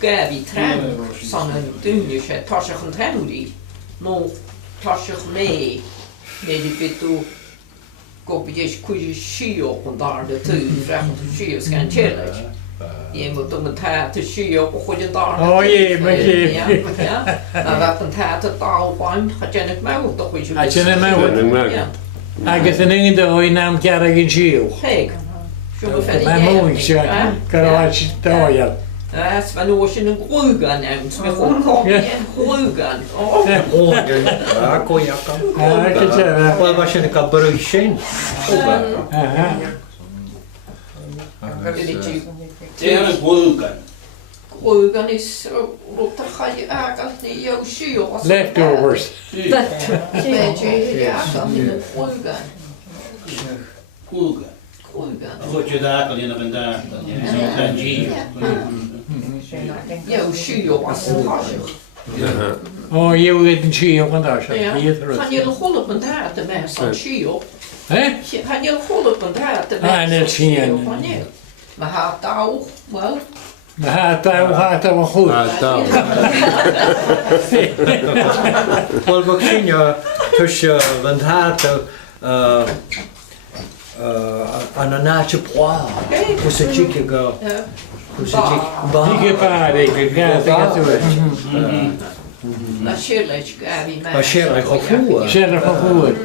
gabi tren son yn dŵnio se tosach yn tenwri no tosach me nid I bydw gobyd eich cwys sio yn dar dy tŵ ffrach yn sio sgan chyrlech Ie, moet om het haar te zien op een goede dag. Oh jee, maar jee. Ja, en dat een haar te taalbaan, gaat je niet mee toch weet je. Had je niet mee? Ja. Agus yn yngen dy o'i naam garag yn siw. Kijk, zo ben Mae'n mwyn siw, garag doel. Het van oors in een groegan en het met gewoon koffie en groegan. Ja, kon je kan. Ja, ik het zeggen. Wel was je een kabruisje. Det är en grogan. Groegan is op de ga je eigenlijk niet jouw zuur. Leftovers. Beetje ja, dan in een groegan. Grogan. Groegan. Goed je daar in een daar. Zo'n Angie. Jouw zuur was het hartstikke. O, je weet een siw van daar. Ja, gaan jullie gewoon op een taart de mensen aan zuur? Hè? Gaan jullie gewoon op een taart de Ah, net zien. Maar haar touw, wel. Maar gaat dat wel goed. Wel, we zien je tussen want haar aan een naadje poa. Hoe ze chique go. Hoe ze chique. Die gepaard, ik ga het doen. Maar Shirley, Gabi, Maar Shirley gaat goed. Zelf wel goed.